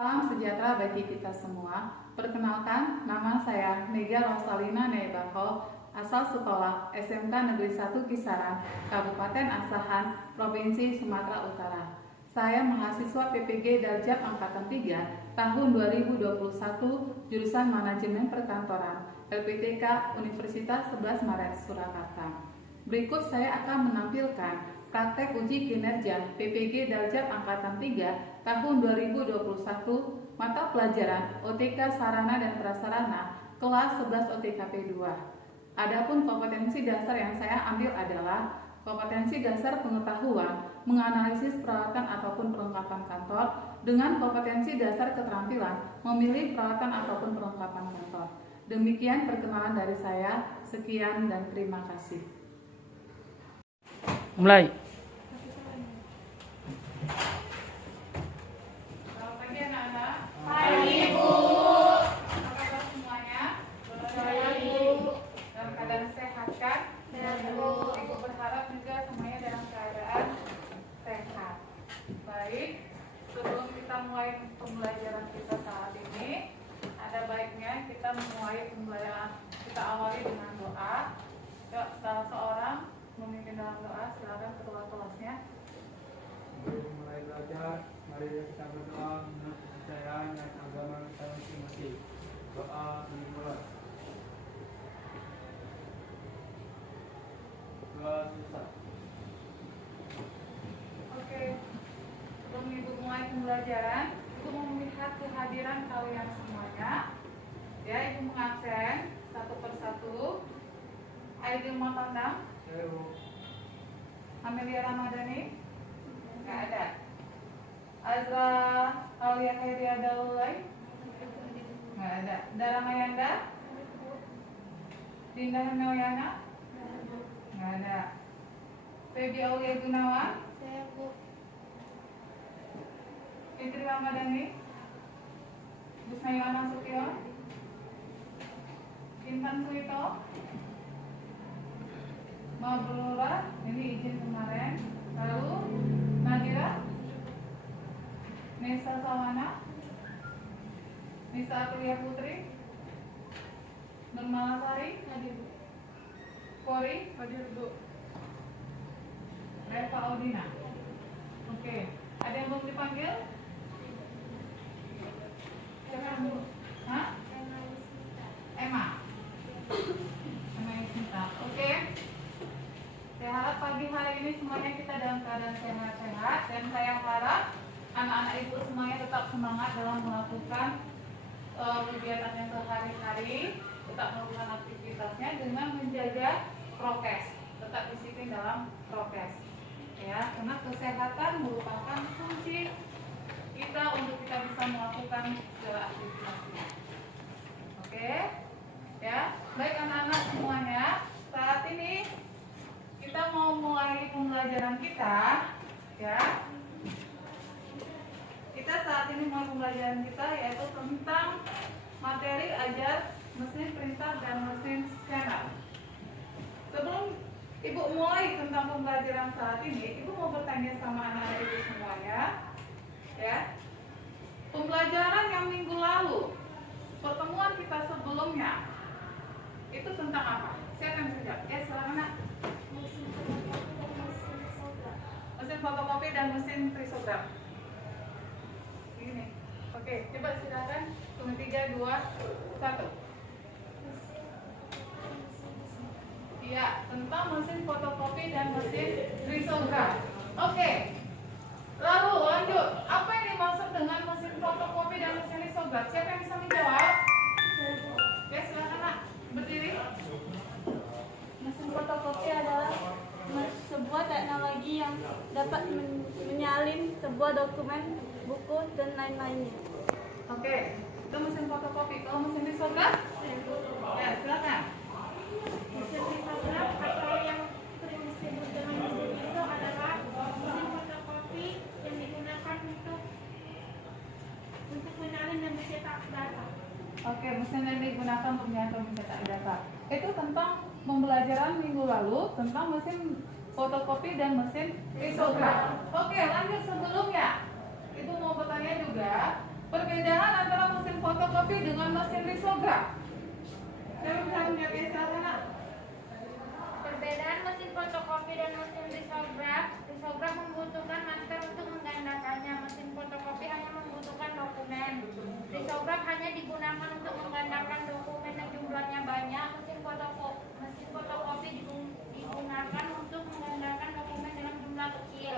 Salam sejahtera bagi kita semua. Perkenalkan, nama saya Mega Rosalina Neibaho, asal sekolah SMK Negeri 1 Kisaran, Kabupaten Asahan, Provinsi Sumatera Utara. Saya mahasiswa PPG Darjat Angkatan 3 tahun 2021, jurusan Manajemen Perkantoran, LPTK Universitas 11 Maret, Surakarta. Berikut saya akan menampilkan praktek uji kinerja PPG Darjat Angkatan 3 tahun 2021 mata pelajaran OTK Sarana dan Prasarana kelas 11 OTKP 2. Adapun kompetensi dasar yang saya ambil adalah kompetensi dasar pengetahuan menganalisis peralatan ataupun perlengkapan kantor dengan kompetensi dasar keterampilan memilih peralatan ataupun perlengkapan kantor. Demikian perkenalan dari saya. Sekian dan terima kasih. Mulai. Selamat pagi anak-anak. Pagi, Bu. Apa kabar semuanya? Baik, Bu. Dalam keadaan sehat kan? Sehat, Bu. Ibu berharap juga semuanya dalam keadaan sehat. Baik, sebelum kita mulai pembelajaran kita saat ini, ada baiknya kita mulai pembelajaran kita awali dengan doa. Yuk, salah seorang memimpin dalam doa. Silakan ketua kelasnya. Sebelum mulai belajar, mari kita berdoa menurut kepercayaan dan agama kita masing-masing. Doa dimulai. Doa susah. Oke, sebelum ibu mulai pembelajaran, ibu mau melihat kehadiran kalian semuanya. Ya, ibu mengabsen satu persatu. Aidil Matandang, Halo. Amelia Ramadhani, nggak ada. Azra Alia Khairia Daulay, nggak ada. Dara Mayanda, Dinda Hemeliana, nggak ada. Feby Aulia Gunawan, Saya, Bu. Fitri Ramadhani, Busnayana Nasution, Intan Suito, Mabrura, ini izin kemarin. Lalu Nadira, Nesa Sawana, Nisa Aprilia Putri, Nurmalasari, Hadir, Bu. Kori, hadir Bu. Reva Audina. Oke, ada yang belum dipanggil? Saya, Bu. Hah? Emma. Emma Ismita. Oke. Saya harap pagi hari ini semuanya kita dalam keadaan sehat-sehat, dan saya harap anak-anak ibu semuanya tetap semangat dalam melakukan kegiatannya sehari-hari, tetap melakukan aktivitasnya dengan menjaga prokes, tetap disiplin dalam prokes. Ya, karena kesehatan merupakan kunci kita untuk kita bisa melakukan segala aktivitas kita. Oke, ya, baik anak-anak semuanya. Saat ini kita mau mulai pembelajaran kita, ya. Kita saat ini mulai pembelajaran kita yaitu tentang materi ajar mesin printer dan mesin scanner. Sebelum ibu mulai tentang pembelajaran saat ini, ibu mau bertanya sama anak-anak ibu semuanya, ya. Pembelajaran yang minggu lalu, pertemuan kita sebelumnya, itu tentang apa? Siapa yang bisa jawab? Ya, silakan nak. Mesin fotokopi dan mesin krisograf. Ini. Oke, coba silakan. 3, 2, 1. Iya, tentang mesin fotokopi dan mesin krisograf. Oke. Lalu lanjut. Apa yang dimaksud dengan mesin fotokopi dan mesin krisograf? Siapa yang bisa menjawab? Ya, silakan nak. Berdiri. Mesin fotokopi adalah sebuah teknologi yang dapat menyalin sebuah dokumen, buku, dan lain-lainnya. Oke, itu mesin fotokopi. Kalau mesin krisograf? Ya, silakan. Mesin krisograf atau yang sering disebut dengan mesin ISO adalah mesin fotokopi yang digunakan untuk menyalin dan mencetak data. Oke, mesin yang digunakan untuk mencetak data. Itu tentang pembelajaran minggu lalu tentang mesin fotokopi dan mesin krisograf. Oke, lanjut sebelumnya. Ibu mau bertanya juga, Perbedaan antara mesin fotokopi dengan mesin risograf. Saya bisa menjawab sana. Perbedaan mesin fotokopi dan mesin risograf. Risograf membutuhkan masker untuk menggandakannya. Mesin fotokopi hanya membutuhkan dokumen. Risograf hanya digunakan untuk menggandakan dokumen yang jumlahnya banyak. Mesin fotokopi digunakan untuk menggandakan dokumen dalam jumlah kecil.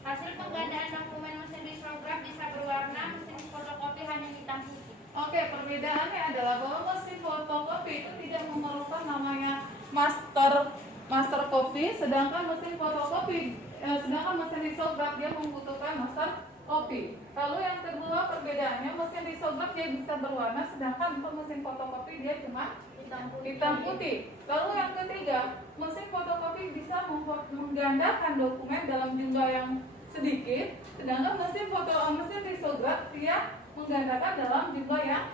Hasil penggandaan dokumen mesin risograf bisa berwarna. Mesin fotokopi hanya hitam putih. Oke, perbedaannya adalah bahwa mesin fotokopi itu tidak memerlukan namanya master copy, sedangkan mesin risograf dia membutuhkan master copy. Lalu yang kedua perbedaannya, mesin risograf dia bisa berwarna, sedangkan untuk mesin fotokopi dia cuma hitam putih. Lalu yang ketiga, mesin fotokopi bisa menggandakan dokumen dalam jumlah yang sedikit, sedangkan mesin risograf dia menggandakan dalam jumlah yang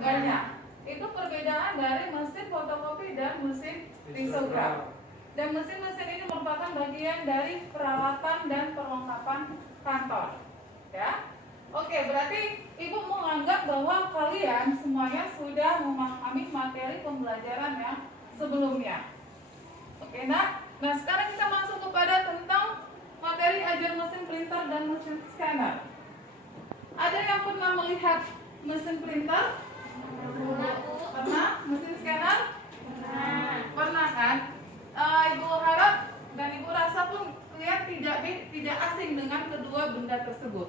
banyak. Itu perbedaan dari mesin fotokopi dan mesin risograf. Dan mesin-mesin ini merupakan bagian dari peralatan dan perlengkapan kantor. Ya, oke, berarti Ibu menganggap bahwa kalian semuanya sudah memahami materi pembelajaran yang sebelumnya. Oke, nah sekarang kita masuk kepada tentang materi ajar mesin printer dan mesin scanner. Ada yang pernah melihat mesin printer? Pernah? Mesin scanner? Pernah kan? Ibu harap dan Ibu rasa pun kalian tidak asing dengan kedua benda tersebut.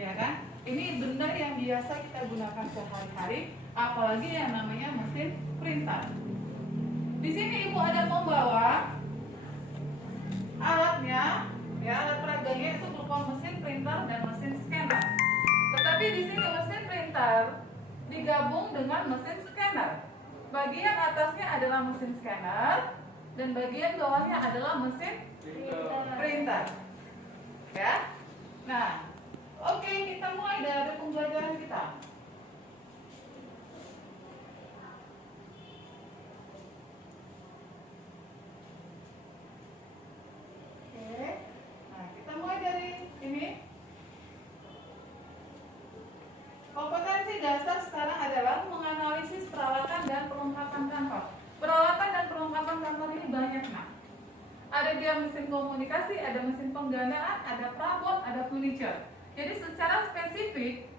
Ya kan? Ini benda yang biasa kita gunakan sehari-hari, apalagi yang namanya mesin printer. Di sini Ibu ada membawa alatnya, ya, alat peraganya itu berupa mesin printer dan mesin scanner. Tetapi di sini mesin printer digabung dengan mesin scanner. Bagian atasnya adalah mesin scanner dan bagian bawahnya adalah mesin printer. Ya. Nah, oke, kita mulai dari pembelajaran kita. Oke. Nah, kita mulai dari ini. Kompetensi dasar sekarang adalah menganalisis peralatan dan perlengkapan kantor. Peralatan dan perlengkapan kantor ini banyak, nah. Ada dia mesin komunikasi, ada mesin penggandaan, ada perabot, ada furniture. Jadi secara spesifik,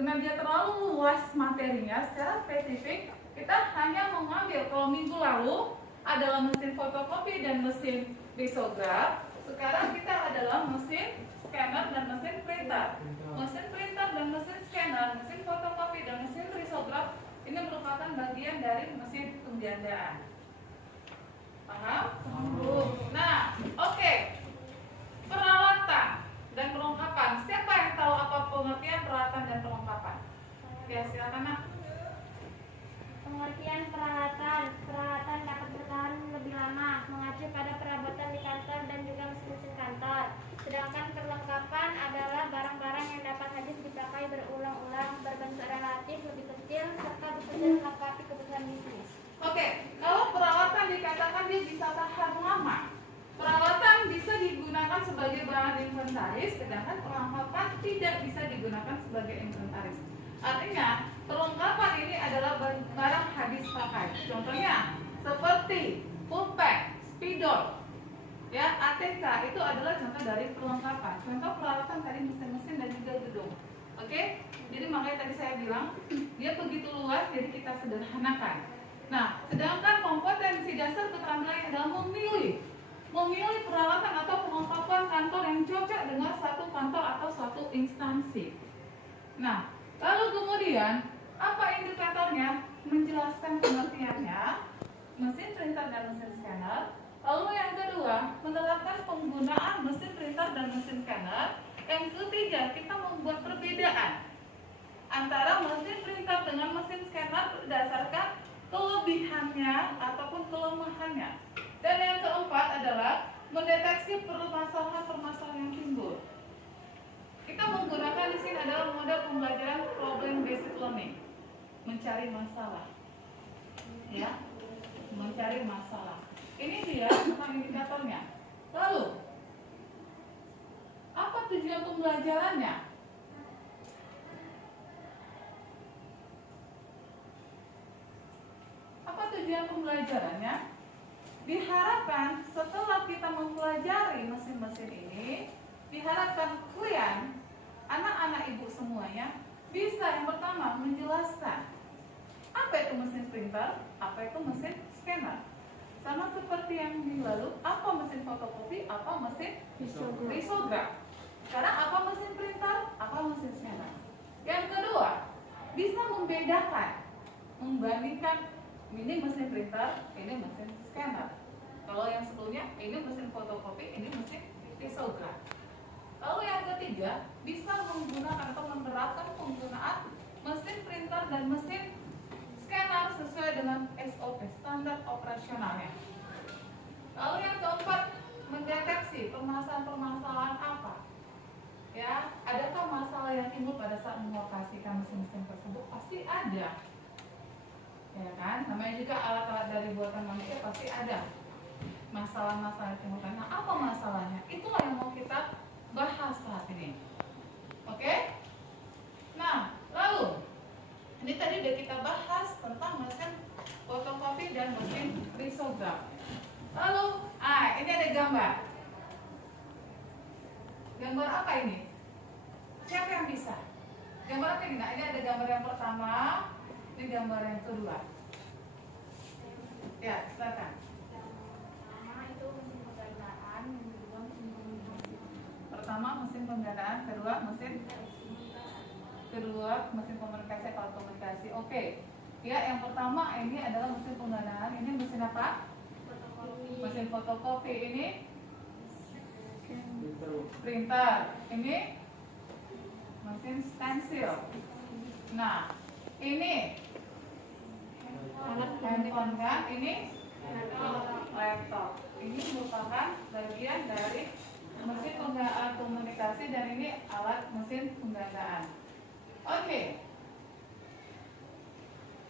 karena dia terlalu luas materinya, secara spesifik kita hanya mengambil, kalau minggu lalu adalah mesin fotokopi dan mesin risograf. Sekarang kita adalah mesin scanner dan mesin printer. Mesin printer dan mesin scanner, mesin fotokopi dan mesin risograf ini merupakan bagian dari mesin penggandaan. Paham? Nah, oke. Peralatan dan perlengkapan. Siapa yang tahu apa pengertian peralatan dan perlengkapan? Ya, silakan, Nak. Pengertian peralatan dapat bertahan lebih lama, mengacu pada perabotan di kantor dan juga mesin-mesin kantor. Sedangkan perlengkapan adalah barang-barang yang dapat habis dipakai berulang-ulang, berbentuk relatif lebih kecil, serta bekerja melengkapi kebutuhan bisnis. Oke, kalau peralatan dikatakan dia bisa tahan lama. Peralatan bisa digunakan sebagai bahan inventaris, sedangkan perlengkapan tidak bisa digunakan sebagai inventaris. Artinya, perlengkapan ini adalah barang habis pakai. Contohnya, seperti pulpen, spidol, ya, ATK itu adalah contoh dari perlengkapan. Contoh peralatan tadi mesin-mesin dan juga gedung. Oke, jadi makanya tadi saya bilang dia begitu luas, jadi kita sederhanakan. Nah, sedangkan kompetensi dasar keterampilan adalah memilih peralatan atau perlengkapan kantor yang cocok dengan satu kantor atau suatu instansi. Nah, lalu kemudian apa indikatornya? Menjelaskan pengertiannya, mesin printer dan mesin scanner. Lalu yang kedua, menerapkan penggunaan mesin printer dan mesin scanner. Yang ketiga, kita membuat perbedaan antara mesin printer dengan mesin scanner berdasarkan kelebihannya ataupun kelemahannya. Dan yang keempat adalah mendeteksi permasalahan-permasalahan yang timbul. Kita menggunakan di sini adalah model pembelajaran problem based learning, mencari masalah, ya, mencari masalah. Ini dia tentang indikatornya. Lalu, apa tujuan pembelajarannya? tujuan pembelajarannya, diharapkan setelah kita mempelajari mesin-mesin ini, diharapkan kalian, anak-anak ibu semuanya, bisa yang pertama menjelaskan apa itu mesin printer, apa itu mesin scanner. Sama seperti yang di lalu, apa mesin fotokopi, apa mesin risograf. Sekarang apa mesin printer, apa mesin scanner. Yang kedua, bisa membedakan, membandingkan ini mesin printer, ini mesin scanner. Kalau yang sebelumnya, ini mesin fotokopi, ini mesin risograf. Lalu yang ketiga, bisa menggunakan atau menerapkan penggunaan mesin printer dan mesin scanner sesuai dengan SOP, standar operasionalnya. Lalu yang keempat, mendeteksi permasalahan-permasalahan apa. Ya, adakah masalah yang timbul pada saat mengoperasikan mesin-mesin tersebut? Pasti ada. Ya kan? Namanya juga alat-alat dari buatan manusia, pasti ada masalah-masalah yang timbul. Nah, apa masalahnya? Itulah yang mau kita bahas saat ini. Oke? Nah, lalu ini tadi udah kita bahas tentang mesin fotokopi dan mesin risograf. Lalu, ini ada gambar. Gambar apa ini? Siapa yang bisa? Gambar apa ini? Nah, ini ada gambar yang pertama, ini gambar yang kedua. Ya, silakan. Pertama itu mesin penggandaan, yang kedua mesin komunikasi. Pertama mesin penggandaan, kedua mesin komunikasi atau komunikasi. Oke. Ya, yang pertama ini adalah mesin penggandaan. Ini mesin apa? Fotokopi. Mesin fotokopi. Ini printer. Ini mesin stensil. Nah, ini handphone kan? Ini laptop. Ini merupakan bagian dari mesin penggandaan komunikasi dan ini alat mesin penggandaan. Oke.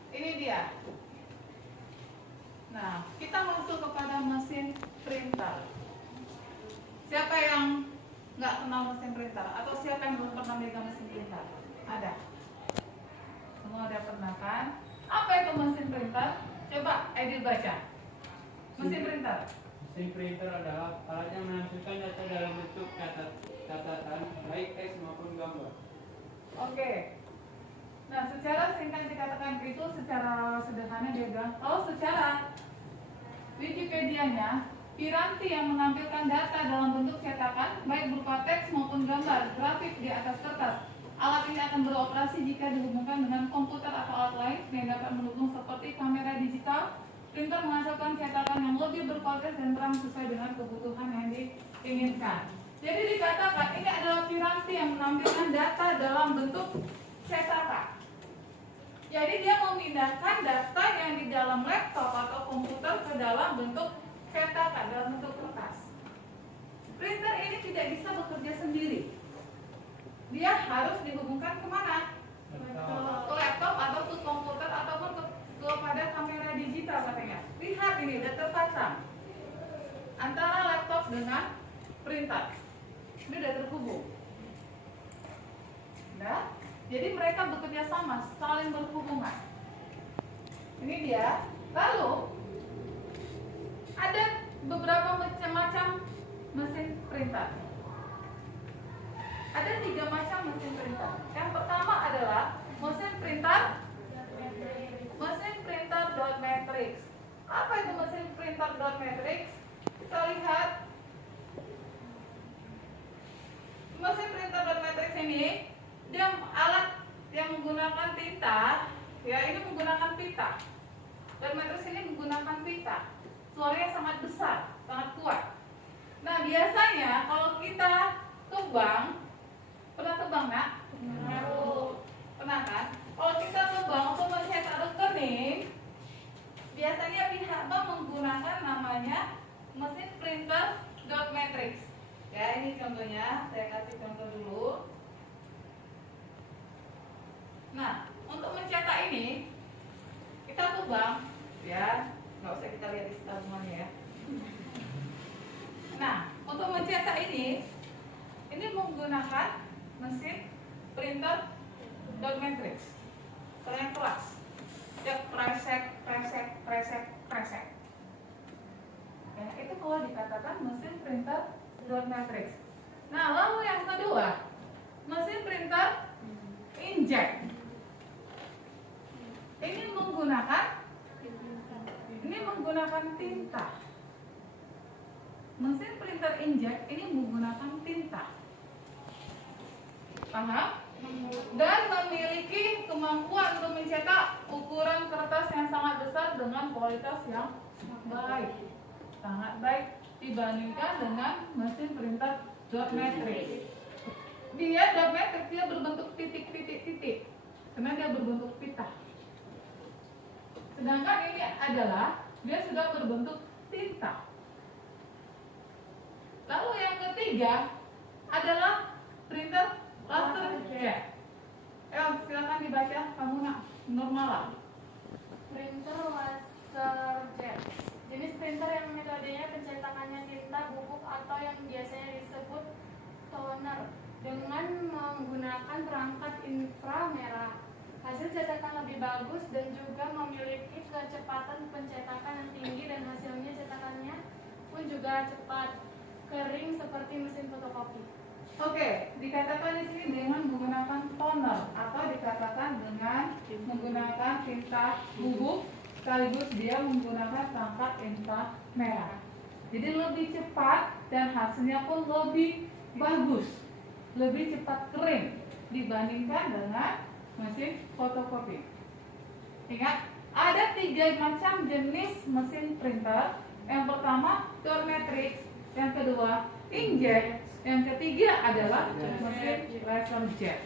Ini dia. Nah, kita masuk kepada mesin printer. Siapa yang nggak kenal mesin printer? Atau siapa yang belum pernah megang mesin printer? Ada? Semua ada pernah kan? Apa itu mesin printer? Coba Aidil baca. Mesin printer. Mesin printer adalah alat yang menghasilkan data dalam bentuk catatan, baik teks maupun gambar. Oke. Nah, secara singkat dikatakan itu secara sederhana dia bilang, kalau secara Wikipedia-nya, piranti yang menampilkan data dalam bentuk cetakan, baik berupa teks maupun gambar, grafik di atas kertas. Alat ini akan beroperasi jika dihubungkan dengan komputer atau alat lain yang dapat mendukung seperti kamera digital. Printer menghasilkan cetakan yang lebih berkualitas dan terang sesuai dengan kebutuhan yang diinginkan. Jadi dikatakan ini adalah piranti yang menampilkan data dalam bentuk cetakan. Jadi dia memindahkan data yang di dalam laptop atau komputer ke dalam bentuk cetakan, dalam bentuk kertas. Printer ini tidak bisa bekerja sendiri. Dia harus dihubungkan kemana? Ke laptop atau ke komputer ataupun kepada kamera digital katanya. Lihat ini udah terpasang antara laptop dengan printer. Ini udah terhubung. Nah, jadi mereka bekerja sama, saling berhubungan. Ini dia. Lalu ada beberapa macam mesin printer. Ada 3 macam mesin printer. Yang pertama adalah mesin printer dot matrix. Apa itu mesin printer dot matrix? Kita lihat mesin printer dot matrix ini, dia alat yang menggunakan tinta, ya ini menggunakan pita. Dot matrix ini menggunakan pita. Suaranya sangat besar, sangat kuat. Nah, biasanya kalau kita tebang, pernah tebang nak? Pernah kan? Kalau kita tebang untuk mencetak rekening, biasanya pihak bank menggunakan namanya mesin printer dot matrix. Ya, ini contohnya, saya kasih contoh dulu. Nah, untuk mencetak ini kita tebang, ya, nggak usah kita lihat di sekitar semuanya ya. Nah, untuk mencetak ini menggunakan mesin printer dot matrix. Yang keras, ya, presek inkjet. Ini menggunakan tinta. Mesin printer inkjet ini menggunakan tinta. Paham? Dan memiliki kemampuan untuk mencetak ukuran kertas yang sangat besar dengan kualitas yang sangat baik dibandingkan dengan mesin printer dot matrix. Dia dot matrix, dia berbentuk titik-titik-titik karena dia berbentuk pita. Sedangkan ini adalah dia sudah berbentuk tinta. Lalu yang ketiga adalah printer laserjet. Silakan dibaca kamu nak normal. Printer laserjet. Jenis printer yang metodenya pencetakannya tinta bubuk atau yang biasanya disebut toner dengan menggunakan perangkat inframerah. Hasil cetakan lebih bagus dan juga memiliki kecepatan pencetakan yang tinggi dan hasilnya cetakannya pun juga cepat kering seperti mesin fotokopi. Oke, dikatakan di sini dengan menggunakan toner atau dikatakan dengan menggunakan tinta bubuk sekaligus dia menggunakan perangkat inframerah. Jadi lebih cepat dan hasilnya pun lebih bagus, lebih cepat kering dibandingkan dengan mesin fotokopi. Ingat, ada 3 macam jenis mesin printer. Yang pertama dot matrix, yang kedua inkjet, yang ketiga adalah mesin laserjet.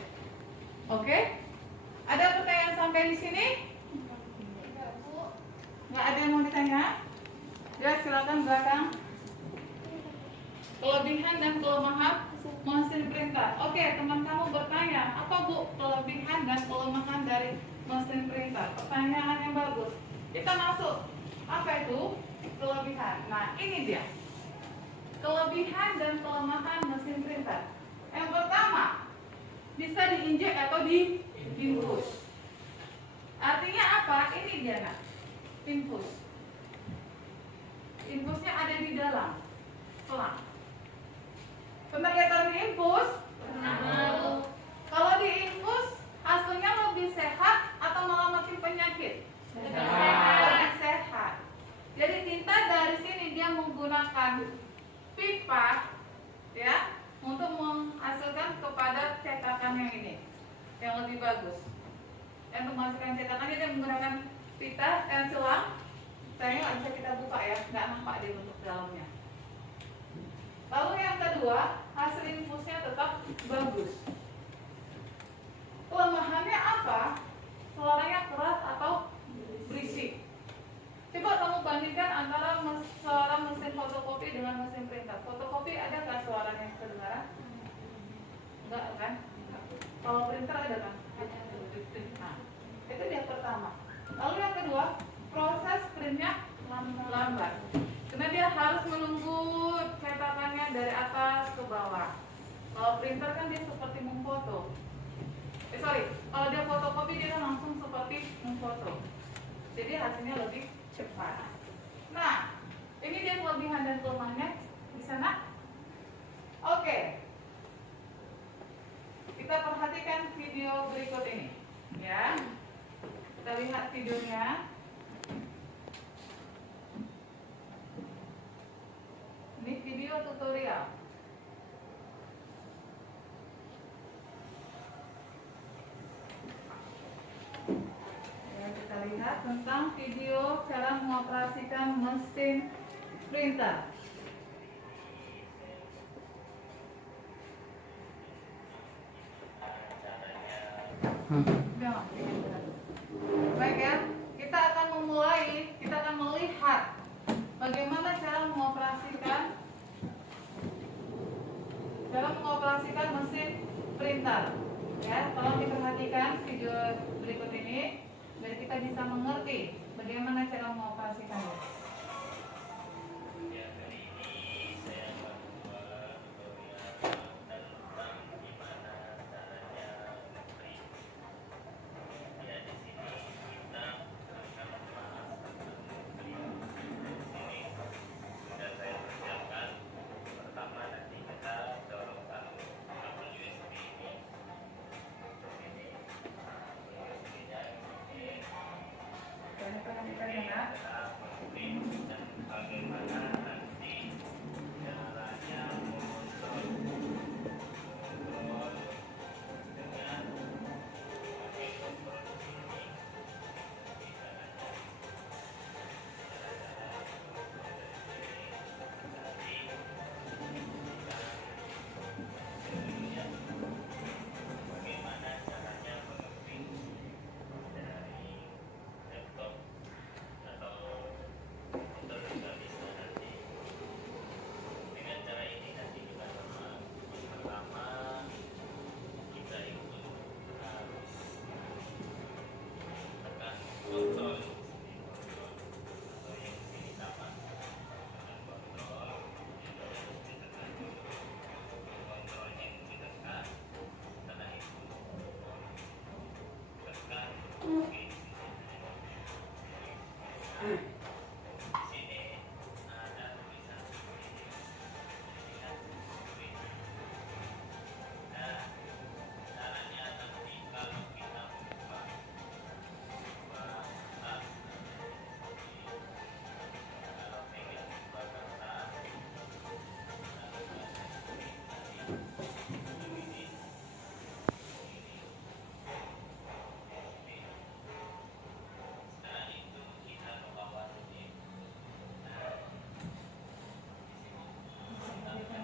Oke? Ada pertanyaan sampai di sini? Nggak ada yang mau ditanya? Ya, silakan belakang. Kelebihan dan kelemahan mesin printer. Oke, teman kamu bertanya, apa Bu kelebihan dan kelemahan dari mesin printer? Pertanyaan yang bagus. Kita masuk. Apa itu kelebihan? Nah, ini dia. Kelebihan dan kelemahan mesin printer. Yang pertama, bisa diinjek atau diinfus. Artinya apa? Ini dia nak. Infus. Infusnya ada di dalam selang. Pernah lihat orang diinfus? Pernah. Kalau diinfus hasilnya lebih sehat atau malah makin penyakit? Lebih sehat. Jadi tinta dari sini dia menggunakan pipa ya untuk menghasilkan kepada cetakan yang ini yang lebih bagus. Yang untuk menghasilkan cetakan dia menggunakan pita selang. Sayangnya nggak bisa kita buka ya, nggak nampak di bentuk dalamnya. Lalu yang kedua, hasil infusnya tetap bagus. Kelemahannya apa? Suaranya keras atau berisik. Coba kamu bandingkan antara suara mesin fotokopi dengan mesin printer. Fotokopi ada nggak suaranya kedengaran? Enggak kan? Kalau printer ada kan? Nah, itu yang pertama. Lalu yang kedua, proses printnya lambat. Karena dia harus menunggu cetakannya dari atas ke bawah. Kalau printer kan dia seperti memfoto. Kalau dia fotokopi dia kan langsung seperti memfoto. Jadi hasilnya lebih cepat. Nah, ini dia kelebihan dan kelemahannya di sana. Oke. Kita perhatikan video berikut ini, ya. Kita lihat videonya. Ini video tutorial. Ya, kita lihat tentang video cara mengoperasikan mesin printer. Baik ya, kita akan memulai, kita akan melihat bagaimana cara mengoperasikan mesin printer. Ya, tolong diperhatikan video berikut ini biar kita bisa mengerti bagaimana cara mengoperasikannya.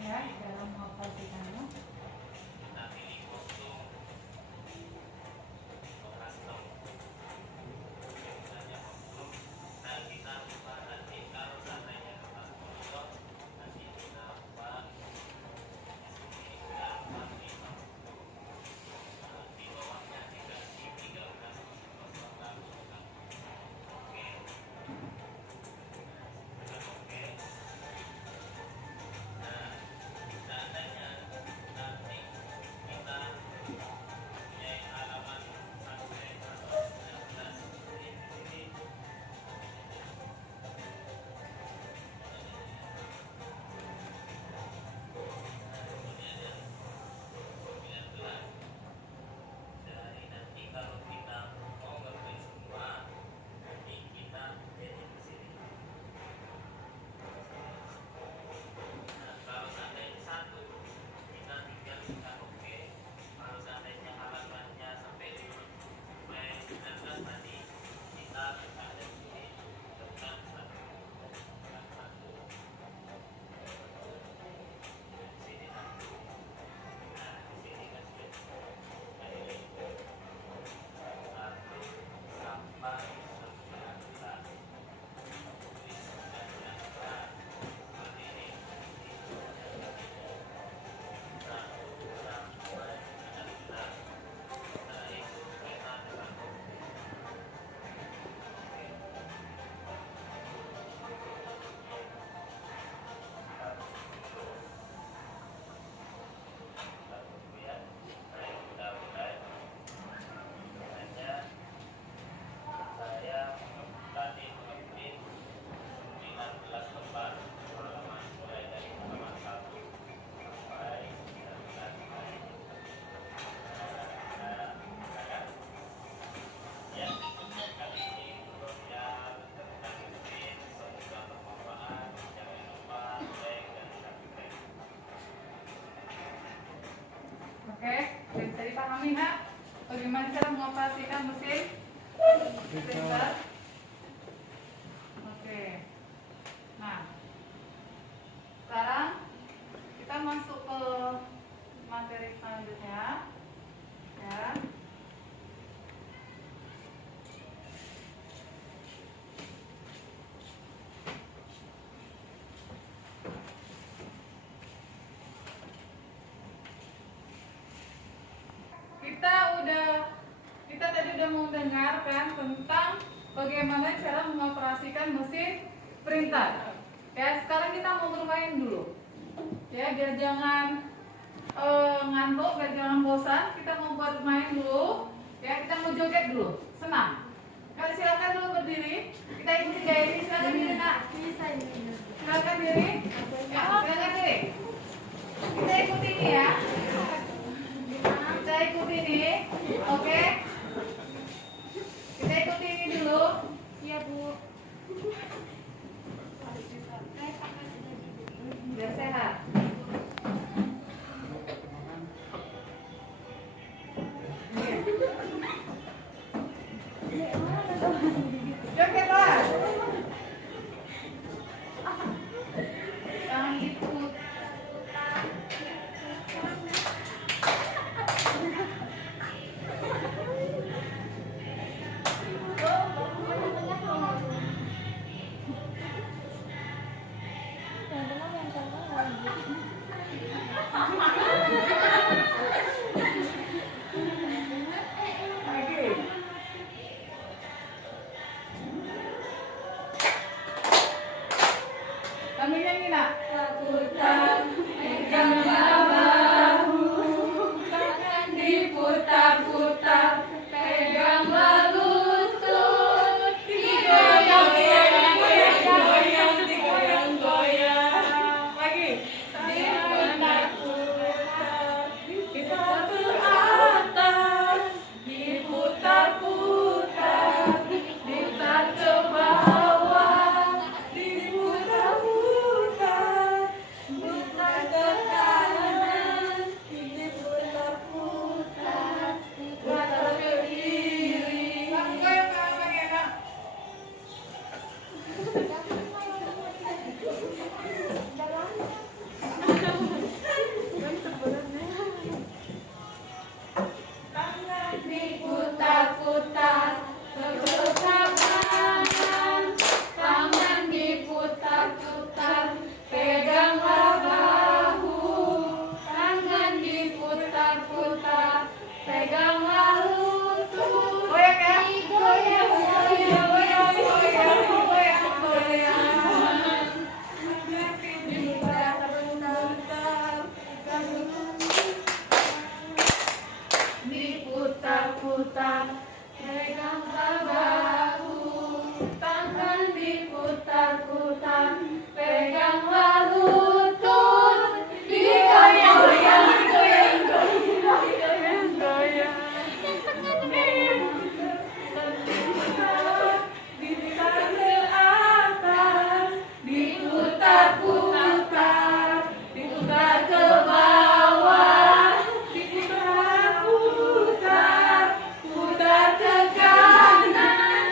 Ya, dalam mengoperasikannya. Oke, bisa dipahami nggak? Bagaimana cara mengoperasikan mesin printer? Oke. Nah, sekarang kita masuk ke materi selanjutnya. Ya. Kita tadi udah mendengarkan tentang bagaimana cara mengoperasikan mesin printer. Ya, sekarang kita mau bermain dulu. Ya, biar jangan ngantuk, biar jangan bosan, kita mau bermain dulu. Ya, kita mau joget dulu. Senang. Kalian silakan dulu berdiri. Kita ikuti gaya ini. Silakan diri, Nak. Silakan diri. Ya, silakan diri. Kita ikuti ini ya. Kita ikuti ini. Oke. Kita ikuti ini dulu. Iya, Bu. Biar sehat. Jogetlah. Jangan ikut. peganglah bahu, tangan diputar-putar, peganglah lutut, digoyang-goyang, digoyang-goyang, goyang. Diputar ke atas, diputar-putar, diputar ke bawah, diputar-putar, putar ke kanan,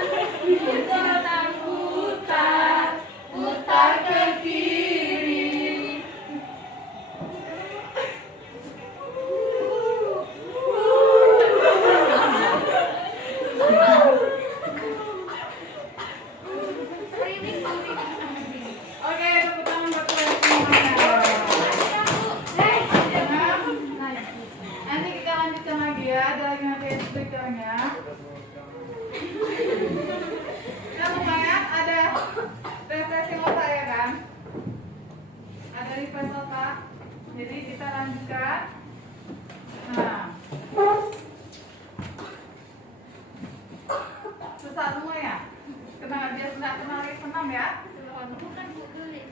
diputar-putar, putar ke kiri. Oke, tepuk tangan buat kalian semuanya. Nanti kita lanjutkan lagi ya, ada lagi nanti speakernya. Nah, lumayan ada refreshing otak ya kan? Ada refresh otak. Jadi kita lanjutkan. Nah, susah semua ya? Biar nggak kenal senam ya? Bukan Bu, dulu.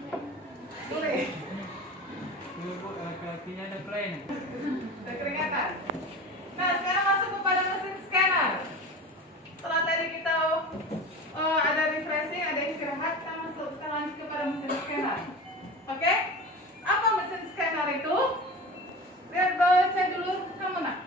Boleh. Ini Bu, kakinya ada plain. Udah keringatan. Nah, sekarang masuk kepada mesin scanner. Setelah tadi kita ada refreshing, ada istirahat, kita masuk sekarang lanjut kepada mesin scanner. Oke? Apa mesin scanner itu? Lihat baca dulu kamu nak.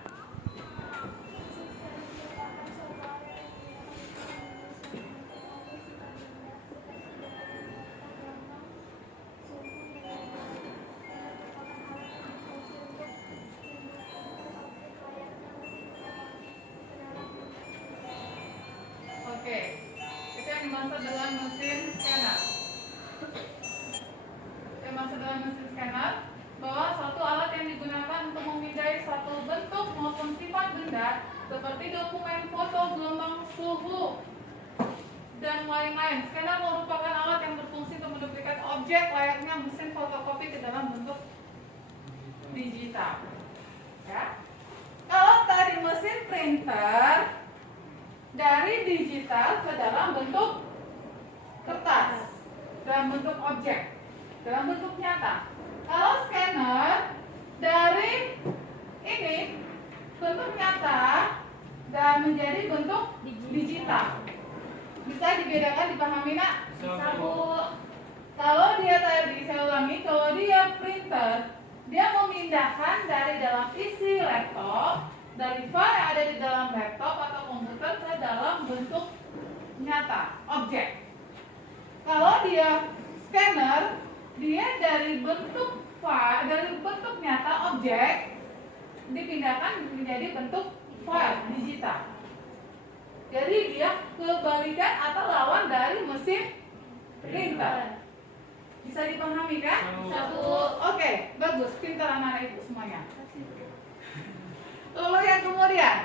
Oke, itu yang dimaksud dengan mesin scanner. Yang dimaksud dengan mesin scanner bahwa suatu alat yang digunakan untuk memindai suatu bentuk maupun sifat benda seperti dokumen, foto, gelombang suhu, dan lain-lain. Scanner merupakan alat yang berfungsi untuk menduplikat objek layaknya mesin fotokopi ke dalam bentuk digital. Ya. Kalau tadi mesin printer dari digital ke dalam bentuk kertas, dalam bentuk objek, dalam bentuk nyata. Kalau scanner dari ini bentuk nyata dan menjadi bentuk digital. Bisa dibedakan, dipahami nak? Bisa, Bu. Kalau dia tadi, saya ulangi, kalau dia printer, dia memindahkan dari dalam isi laptop, dari file yang ada di dalam laptop atau komputer ke dalam bentuk nyata, objek. Kalau dia scanner, dia dari bentuk file, dari bentuk nyata objek dipindahkan menjadi bentuk file digital. Jadi dia kebalikan atau lawan dari mesin printer. Bisa dipahami kan? Bisa. Oke, bagus, pintar anak-anak ibu semuanya. Lalu yang kemudian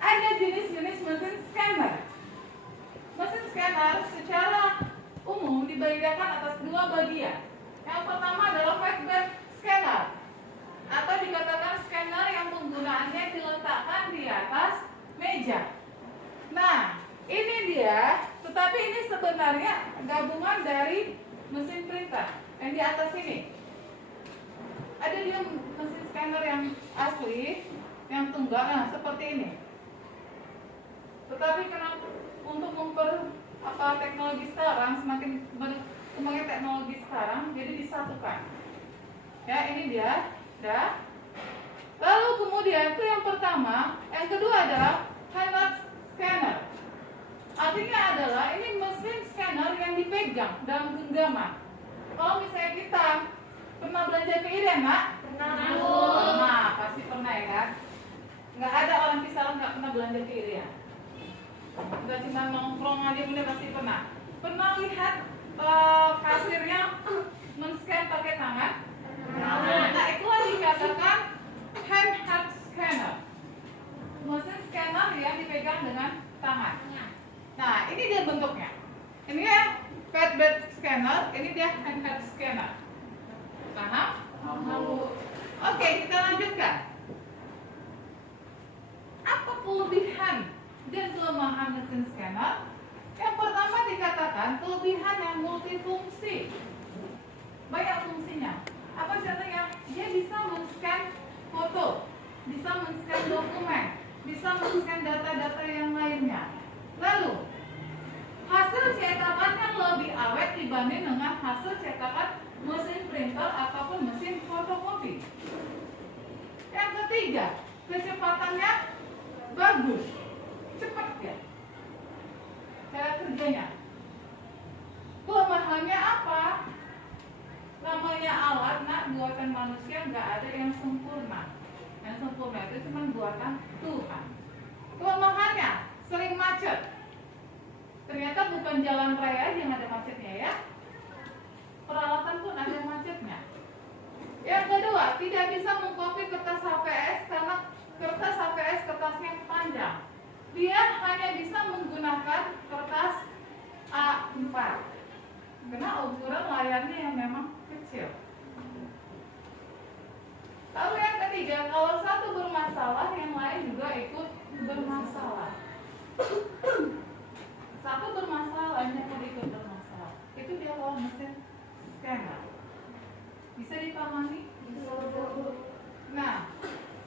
ada jenis-jenis mesin scanner. Mesin scanner secara umum dibedakan atas dua bagian. Yang pertama adalah flatbed scanner, atau dikatakan scanner yang penggunaannya diletakkan di atas meja. Nah, ini dia, tetapi ini sebenarnya gabungan dari mesin printer yang di atas ini. Ada dia mesin scanner yang asli, yang tunggal, nah seperti ini. Tetapi karena untuk teknologi sekarang, semakin berkembangnya teknologi sekarang, jadi disatukan. Ya, ini dia, dah. Lalu kemudian itu yang pertama, yang kedua adalah hand scanner. Artinya adalah ini mesin scanner yang dipegang dalam genggaman. Kalau misalnya kita pernah belanja ke Irian, Mak? Pernah, pasti pernah ya kan? Nggak ada orang kisaran nggak pernah belanja ke Irian. Nggak cuma nongkrong aja, bunda pasti pernah. Pernah lihat kasirnya men-scan pakai tangan? Nah, itulah dikatakan hand scanner. Mesin scanner yang dipegang dengan tangan. Nah, ini dia bentuknya. Ini ya flatbed scanner, ini dia hand scanner. Paham? Oke, kita lanjutkan. Apa kelebihan mesin scanner? Yang pertama dikatakan kelebihan yang multifungsi. Banyak fungsinya. Apa contohnya? Dia bisa men-scan foto, bisa men-scan dokumen, bisa men-scan data-data yang lainnya. Lalu, hasil cetakannya lebih awet dibanding dengan hasil cetakan mesin printer ataupun mesin fotokopi. Yang ketiga, kecepatannya bagus, cepat ya. Cara kerjanya. Kelemahannya apa? Namanya alat nak buatan manusia nggak ada yang sempurna. Yang sempurna itu cuma buatan Tuhan. Kelemahannya sering macet. Ternyata bukan jalan raya aja yang ada macetnya ya. Peralatan pun ada macetnya. Yang kedua, tidak bisa mengcopy kertas HVS karena kertas HVS kertasnya panjang. Dia hanya bisa menggunakan kertas A4 karena ukuran layarnya yang memang kecil. Lalu yang ketiga, kalau satu bermasalah, yang lain juga ikut bermasalah. Satu bermasalah, lainnya pun ikut bermasalah. Itu dia kalau mesin scanner. Bisa dipahami? Nah,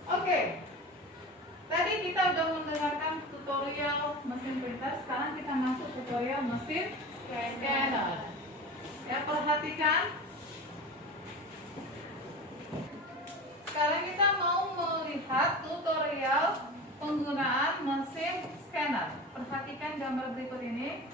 oke. Tadi kita udah mendengarkan tutorial mesin printer. Sekarang kita masuk tutorial mesin scanner. Ya, perhatikan. Sekarang kita mau melihat tutorial penggunaan mesin scanner. Perhatikan gambar berikut ini.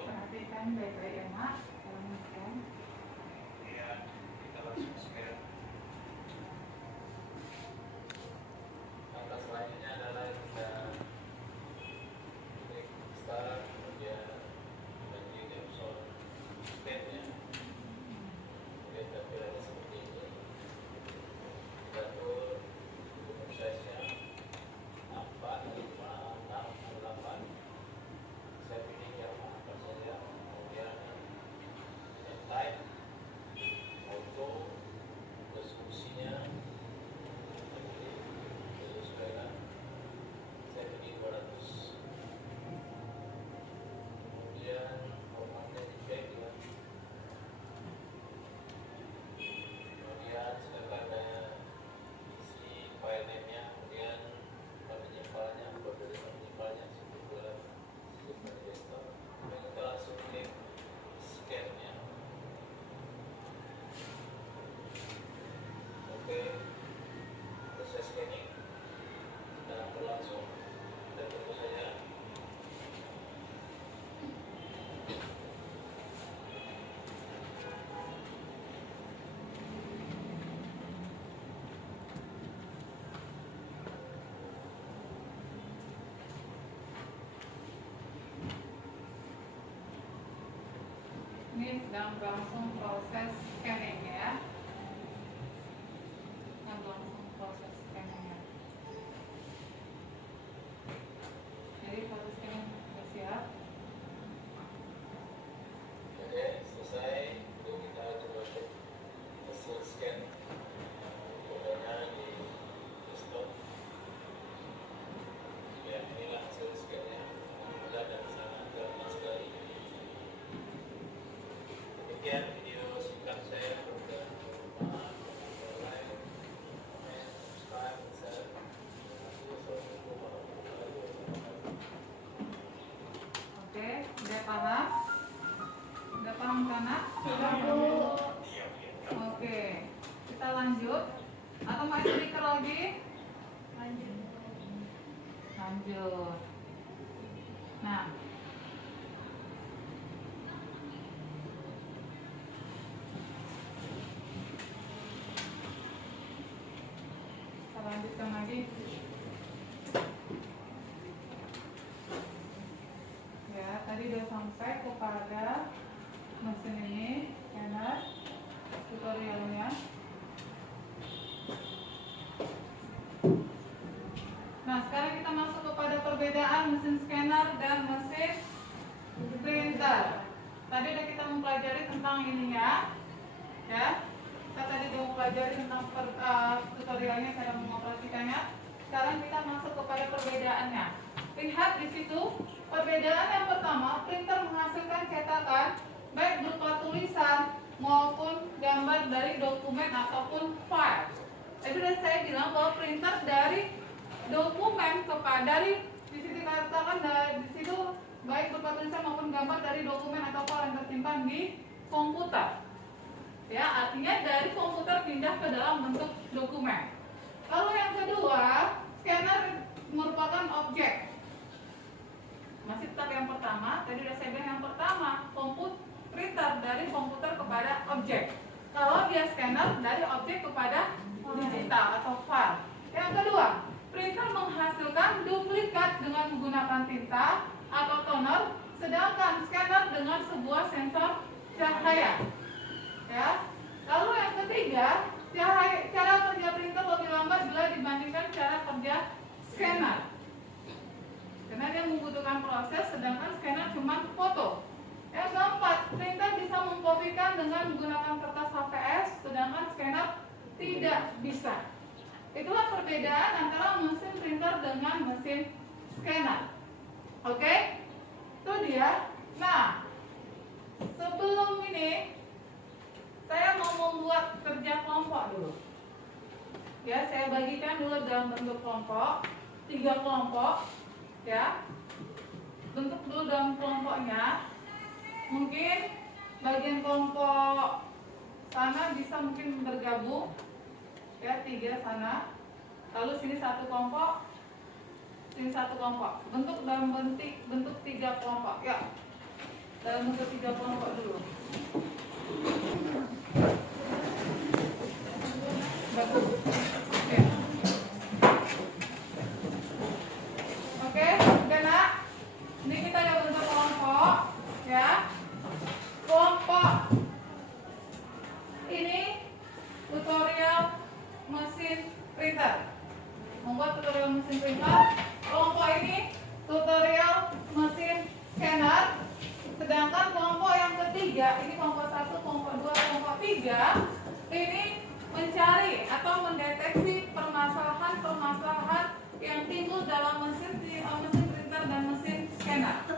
Perhatikan baik-baik ya Mak. Kalau men-scan. Kita langsung scan. Langkah selanjutnya adalah kita klik start, kemudian bagi episode scan-nya. Kemudian tampilannya seperti ini. Kita atur untuk size-nya 4, 5, 6, 8. Saya pilih yang apa saja. Kemudian type, auto, terus fungsinya. Sesuaikan. Saya pilih 200. Kemudian formatnya dicek ya. Kemudian silakan isi file name-nya, kemudian menyimpannya, kode menyimpannya seperti desktop. Kemudian kita langsung klik scan-nya. Oke, proses scanning sedang berlangsung dan tentu saja Ini sedang berlangsung proses scanning ya. Sedang berlangsung proses scanning. Jadi proses scanning sudah siap. oke, selesai. Untuk kita coba cek hasil scan. Kodenya di desktop. Ya, inilah hasil scan-nya. Mudah dan sangat gampang sekali. Demikian kita lanjut atau mau speaker lagi? Lanjut. Nah, kita lanjutkan lagi. Ya, tadi udah sampai kepada mesin ini, scanner tutorialnya. Nah, sekarang kita masuk kepada perbedaan mesin scanner dan mesin printer. Tadi udah kita mempelajari tentang ininya, ya. Kita tadi udah mempelajari tentang tutorialnya, cara mengoperasikannya. Sekarang kita masuk kepada perbedaannya. Lihat di situ, perbedaan yang pertama, printer menghasilkan cetakan baik berupa tulisan maupun gambar dari dokumen ataupun file. Tadi sudah saya bilang bahwa printer dari dokumen dari di situ dikatakan di situ baik berupa tulisan maupun gambar dari dokumen atau file yang tersimpan di komputer. Ya, artinya dari komputer pindah ke dalam bentuk dokumen. Lalu yang kedua, scanner merupakan objek. Masih tetap yang pertama, tadi sudah saya bilang yang pertama, printer dari komputer kepada objek. Kalau dia scanner dari objek kepada digital atau file. Yang kedua, printer menghasilkan duplikat dengan menggunakan tinta atau toner, sedangkan scanner dengan sebuah sensor cahaya. Ya. Lalu yang ketiga, cara kerja printer lebih lambat bila dibandingkan cara kerja scanner. Karena dia membutuhkan proses, sedangkan scanner cuma foto. Yang keempat, printer bisa mengkopikan dengan menggunakan kertas HVS, sedangkan scanner tidak bisa. Itulah perbedaan antara mesin printer dengan mesin scanner. Oke? Itu dia. Nah, sebelum ini saya mau membuat kerja kelompok dulu. Ya, saya bagikan dulu dalam bentuk kelompok, 3 kelompok. Ya, bentuk dulu dalam kelompoknya. Mungkin bagian kelompok sana bisa mungkin bergabung, ya, 3 sana. Lalu sini 1 kelompok, sini 1 kelompok. Bentuk dalam bentuk 3 kelompok. Ya, dalam bentuk 3 kelompok dulu. Bagus. Oke, udah nak. Ini kita ada bentuk kelompok, ya. Kelompok ini tutorial mesin printer. Membuat tutorial mesin printer. Kelompok ini tutorial mesin scanner. Sedangkan kelompok yang ketiga, ini kelompok 1, kelompok 2, kelompok 3, ini mencari atau mendeteksi permasalahan-permasalahan yang timbul dalam mesin printer dan mesin scanner.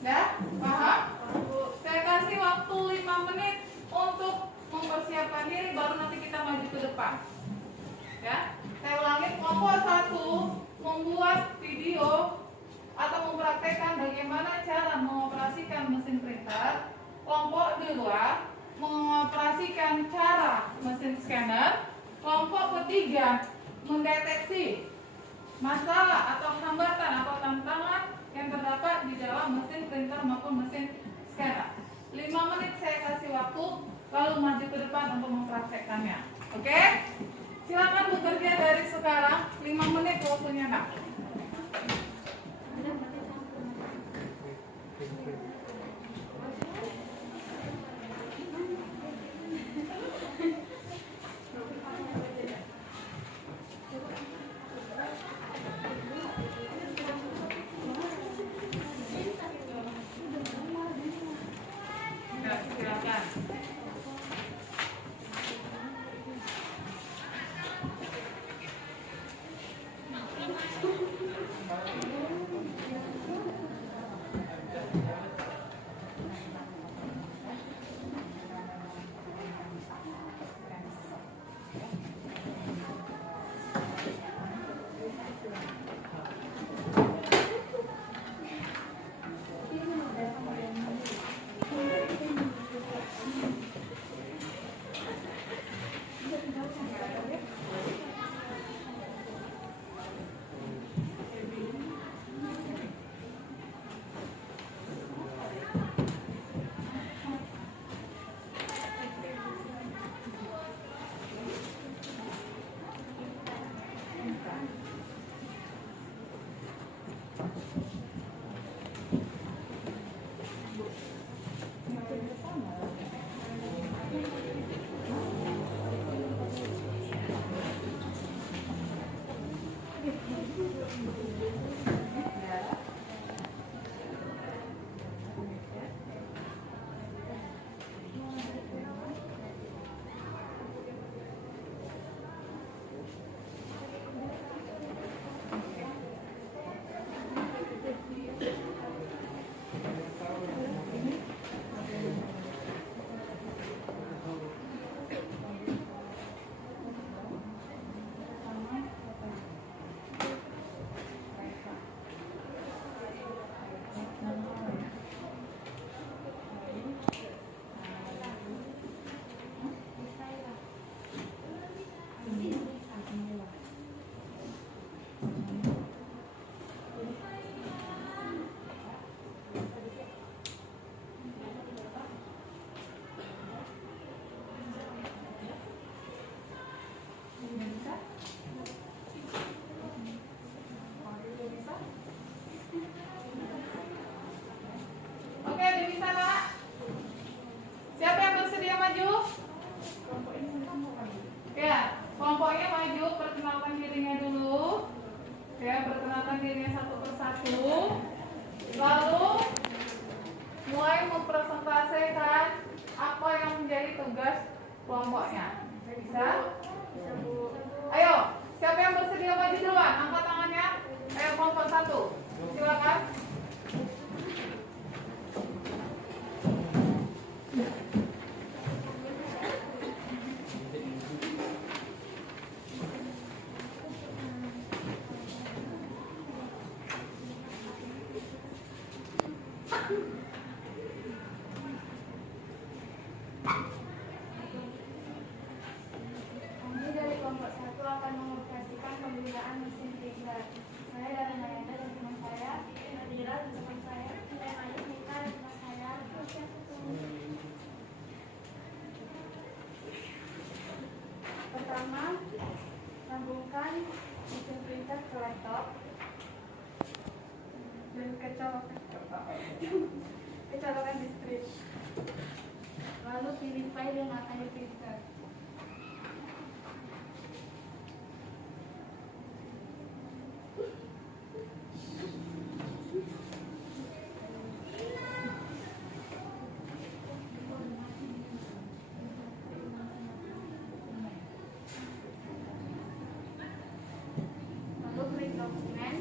Ya, paham? Saya kasih waktu 5 menit untuk mempersiapkan diri, baru nanti kita maju ke depan. Ya, saya ulangi, kelompok 1 membuat video atau mempraktekkan bagaimana cara mengoperasikan mesin printer. Kelompok 2 mengoperasikan cara mesin scanner. Kelompok ketiga mendeteksi masalah atau hambatan atau tantangan yang terdapat di dalam mesin printer maupun mesin scanner. 5 menit saya kasih waktu, lalu maju ke depan untuk mempraktekkannya. Oke? Silakan bekerja dari sekarang. 5 menit waktunya, Nak. Silakan. Kelompoknya maju, perkenalkan dirinya dulu. Ya, perkenalkan dirinya satu persatu. Lalu mulai mempresentasikan apa yang menjadi tugas kelompoknya. Bisa? Ayo, siapa yang bersedia maju duluan? Angkat tangannya. Ayo, kelompok 1. Silakan. Kami dari kelompok 1 akan mengoperasikan penggunaan mesin printer. Saya dari Mayanda dan teman saya, Nadira dan teman saya, dan Ayu Mika dan teman saya. Pertama, sambungkan mesin printer ke laptop dan kecolokan listrik. Lalu pilih file yang akan diprinter. Lalu klik dokumen.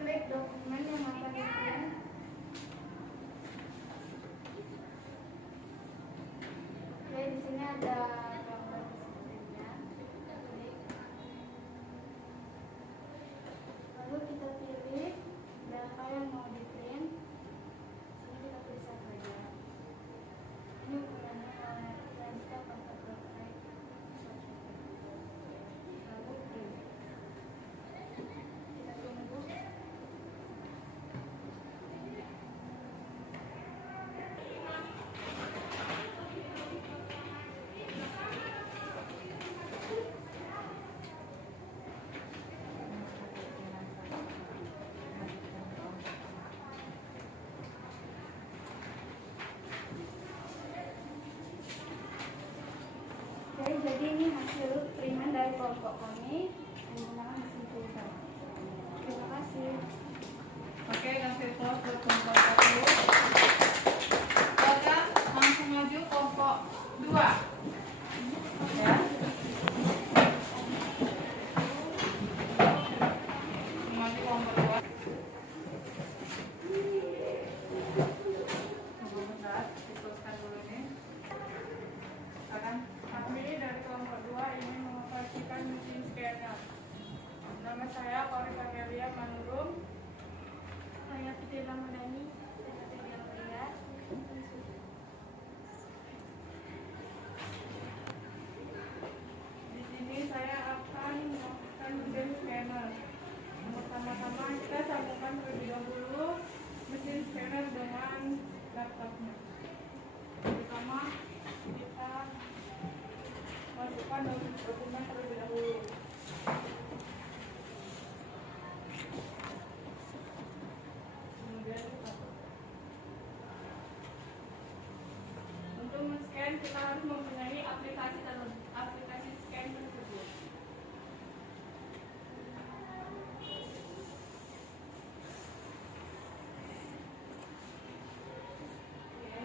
Klik dokumen yang akan diprint. Oke, di sini ada gambar mesinnya. Kita klik. Lalu kita pilih berapa yang mau diprint. Sini kita pilih satu aja. Ini ukurannya landscape atau portrait. Lalu print. Kita tunggu. Oke, jadi ini hasil printan dari kelompok kami menggunakan mesin printer. Terima kasih. Oke, kasih close buat kelompok 1. Silakan langsung maju kelompok 2. Ya. Maju kelompok 2. Tunggu bentar, diteruskan dulu ini. Silakan. Kami dari kelompok 2 ingin mengoperasikan mesin scanner. Nama saya Kori Kamelia Manurung. Saya Fitri Ramadhani. Saya Fitri Ramadhani. Di sini saya akan melakukan mesin scanner. Pertama-tama kita sambungkan terlebih dahulu mesin scanner dengan laptopnya. Pertama kita masukkan dokumen terlebih dahulu. Kemudian untuk men-scan kita harus mempunyai aplikasi scan tersebut. Oke.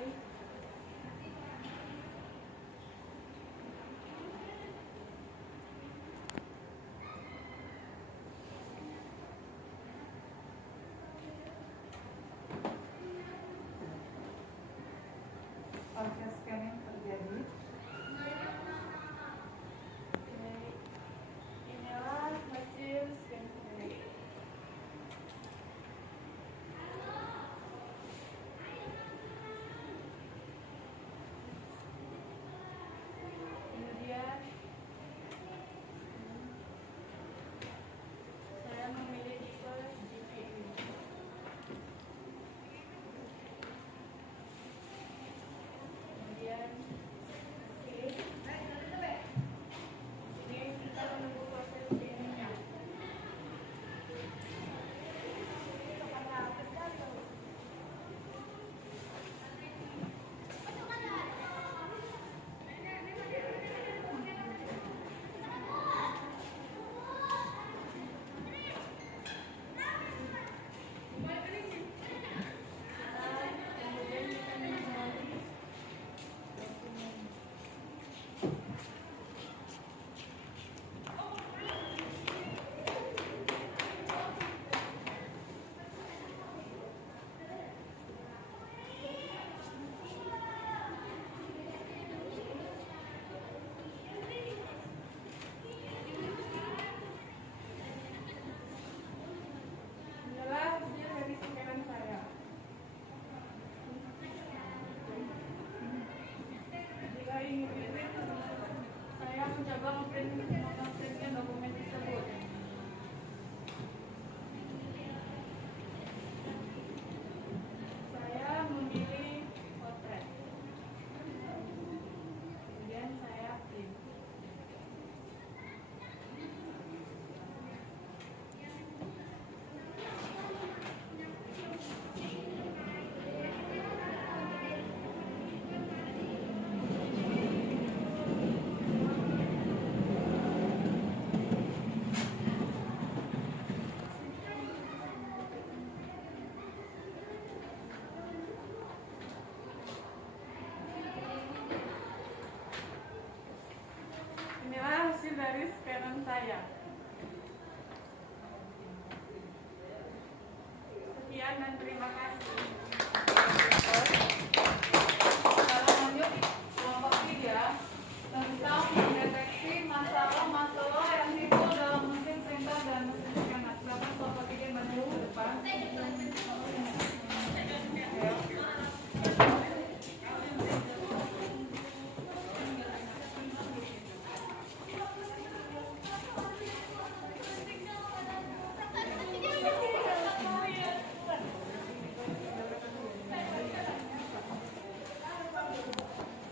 dari scanan saya. Sekian dan terima kasih. Sekarang lanjut kelompok 3 tentang mendeteksi masalah-masalah yang timbul dalam mesin printer dan mesin scanner. Silakan kelompok 3 maju ke depan.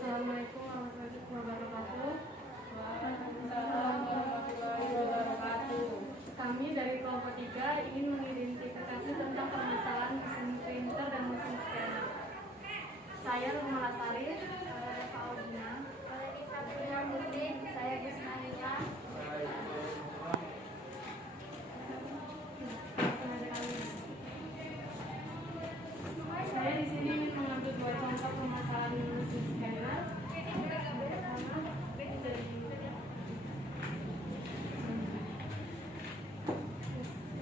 Assalamualaikum warahmatullahi wabarakatuh. Waalaikumsalam warahmatullahi wabarakatuh. Kami dari kelompok 3 ingin mengidentifikasi tentang permasalahan mesin printer dan mesin scanner. Saya Roma Lasari, saya Reva Audina, saya Nisa Punya Murni, saya Gisnania. Saya di sini ingin mengambil 2 contoh permasalahan mesin scanner.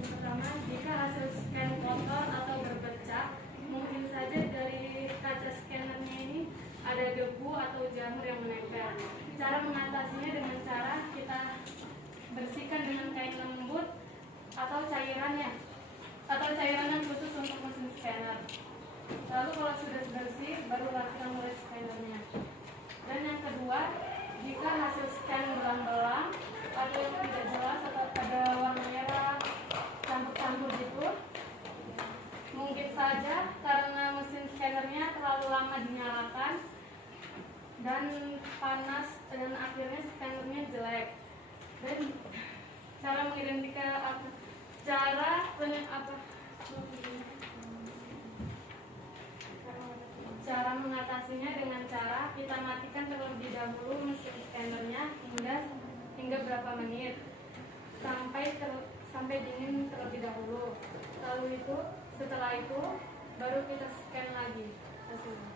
Yang pertama, jika hasil scan kotor atau berbercak, mungkin saja dari kaca scannernya ini ada debu atau jamur yang menempel. Cara mengatasinya dengan cara kita bersihkan dengan kain lembut atau cairan yang khusus untuk mesin scanner. Lalu kalau sudah bersih, barulah kita mulai scannernya. Dan yang kedua, jika hasil scan belang-belang atau yang tidak jelas atau ada warna merah campur-campur gitu, mungkin saja karena mesin scannernya terlalu lama dinyalakan dan panas dan akhirnya scannernya jelek. Dan cara mengidentifikasi cara mengatasinya dengan cara kita matikan terlebih dahulu mesin scannernya hingga berapa menit sampai dingin terlebih dahulu. Setelah itu baru kita scan lagi hasilnya.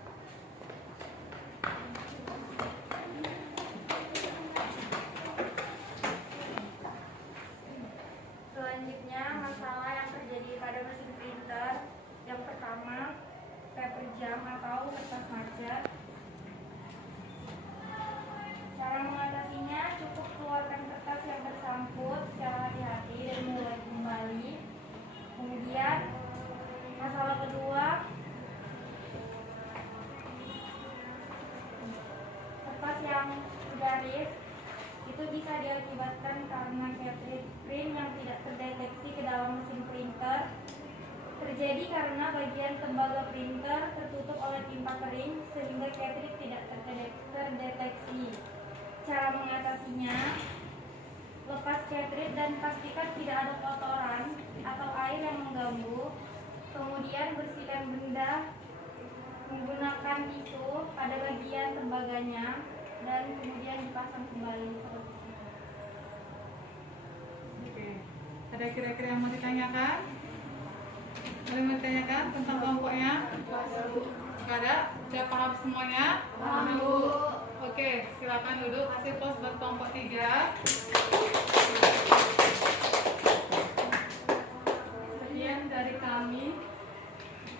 Selanjutnya, masalah yang terjadi pada mesin printer. Yang pertama, paper jam atau kertas macet. Cara mengatasinya, cukup keluarkan kertas yang bersangkut secara hati-hati dan mulai kembali. Kemudian, masalah kedua, kertas yang garis itu bisa diakibatkan karena cartridge print yang tidak terdeteksi ke dalam mesin printer. Terjadi karena bagian tembaga printer tertutup oleh tinta kering sehingga cartridge tidak terdeteksi. Cara mengatasinya, lepas cartridge dan pastikan tidak ada kotoran atau air yang mengganggu. Kemudian bersihkan benda menggunakan tisu pada bagian tembaganya dan kemudian dipasang kembali seperti ini. Oke. Ada kira-kira yang mau ditanyakan? Ada yang mau ditanyakan tentang kelompoknya? Nggak ada? Sudah paham semuanya? Paham, Bu. Oke, silakan duduk. Kasih pos buat kelompok 3. Sekian dari kami.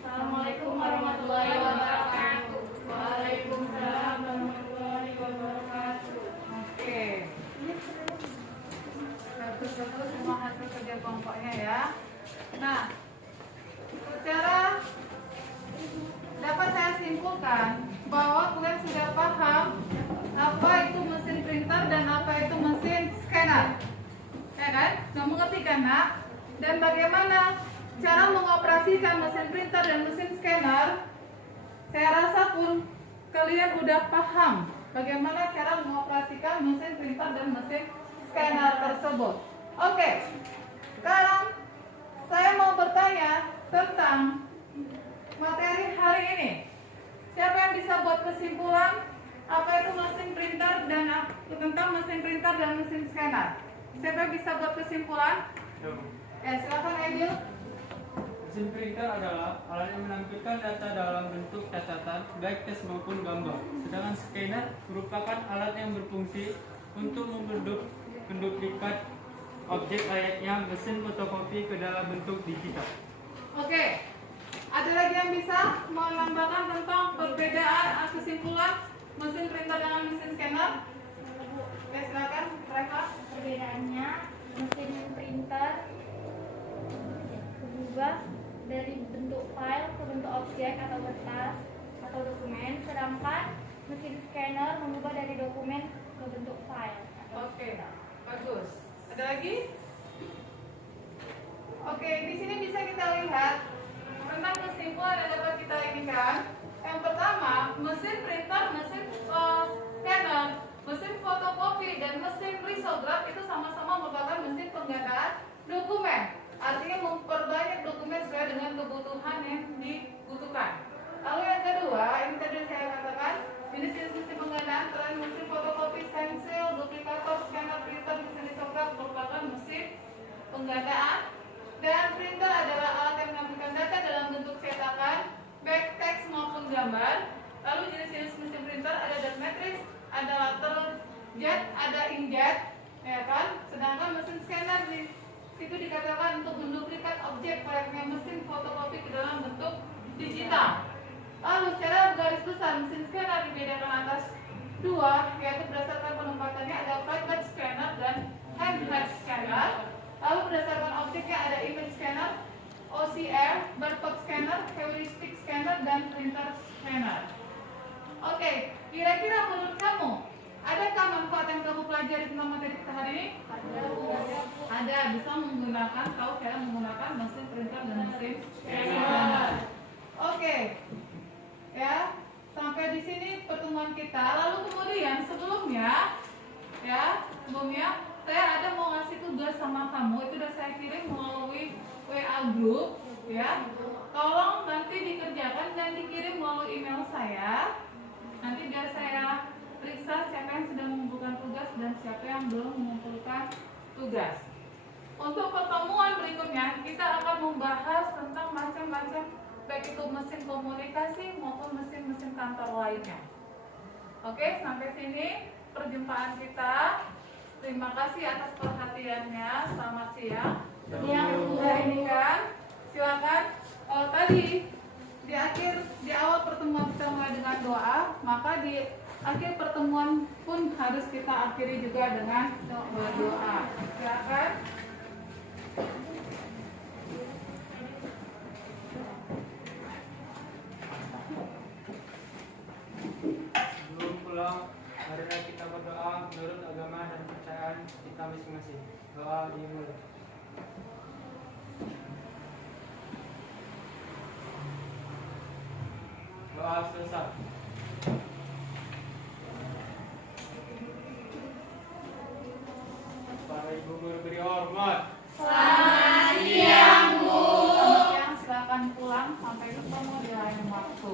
Assalamualaikum warahmatullahi wabarakatuh. Waalaikumsalam warahmatullahi wabarakatuh. Oke. Satu-satu semua hasil kerja kelompoknya ya. Nah, secara dapat saya simpulkan bahwa kalian sudah paham apa itu mesin printer dan apa itu mesin scanner, ya kan? Sudah mengerti kan, Nak? Dan bagaimana cara mengoperasikan mesin printer dan mesin scanner? Saya rasa pun kalian udah paham bagaimana cara mengoperasikan mesin printer dan mesin scanner tersebut. Oke, sekarang saya mau bertanya tentang materi hari ini. Siapa yang bisa buat kesimpulan apa itu mesin printer dan tentang mesin printer dan mesin scanner? Siapa yang bisa buat kesimpulan? Ya, silakan Edil. Mesin printer adalah alat yang menampilkan data dalam bentuk catatan, baik teks maupun gambar. Sedangkan scanner merupakan alat yang berfungsi untuk menduplikat objek layaknya mesin fotokopi ke dalam bentuk digital. Oke, ada lagi yang bisa menambahkan tentang perbedaan kesimpulan mesin printer dengan mesin scanner? Oke, silakan, Reva. Perbedaannya, mesin printer berubah dari bentuk file ke bentuk objek atau kertas atau dokumen, sedangkan mesin scanner mengubah dari dokumen ke bentuk file. Oke, bagus. Ada lagi? Oke, di sini bisa kita lihat tentang kesimpulan yang dapat kita inginkan. Yang pertama, mesin printer, mesin scanner, mesin fotokopi, dan mesin risograf itu sama-sama merupakan mesin penggandaan dokumen. Artinya memperbanyak dokumen sesuai dengan kebutuhan yang dibutuhkan. Lalu yang kedua, ini tadi saya katakan, jenis-jenis mesin penggandaan selain mesin fotokopi, stensil, duplikator, scanner, printer, mesin risograf merupakan mesin penggandaan. Dan printer adalah alat yang menampilkan data dalam bentuk cetakan, baik teks maupun gambar. Lalu jenis-jenis mesin printer ada dot matrix, ada lateral jet, ada inkjet, ya kan? Sedangkan mesin scanner itu dikatakan untuk menduplikat objek layaknya mesin fotokopi ke dalam bentuk digital. Lalu secara garis besar mesin scanner dibedakan atas dua, yaitu berdasarkan penempatannya ada flatbed scanner dan handheld scanner. Lalu berdasarkan objeknya ada image scanner, OCR, barcode scanner, heuristic scanner, dan printer scanner. Oke, kira-kira menurut kamu adakah manfaat yang kamu pelajari tentang materi kita hari ini? Ada, bisa menggunakan, tahu cara menggunakan mesin printer dan mesin scanner. Oke, ya sampai di sini pertemuan kita. Lalu kemudian sebelumnya saya ada mau ngasih tugas sama kamu, itu udah saya kirim melalui WA group, ya. Tolong nanti dikerjakan dan dikirim melalui email saya. Nanti biar saya periksa siapa yang sudah mengumpulkan tugas dan siapa yang belum mengumpulkan tugas. Untuk pertemuan berikutnya kita akan membahas tentang macam-macam baik itu mesin komunikasi maupun mesin-mesin kantor lainnya. Oke, sampai sini perjumpaan kita. Terima kasih atas perhatiannya. Selamat siang. Yang sudah ini kan, silakan. Tadi di awal pertemuan kita mulai dengan doa, maka di akhir pertemuan pun harus kita akhiri juga dengan berdoa. Silakan. Sebelum pulang, marilah kita berdoa menurut agama dan kepercayaan kita masing-masing. Doa dimulai. Doa selesai. Para ibu guru beri hormat. Selamat siang, Bu. Selamat siang, silakan pulang sampai ketemu di lain waktu.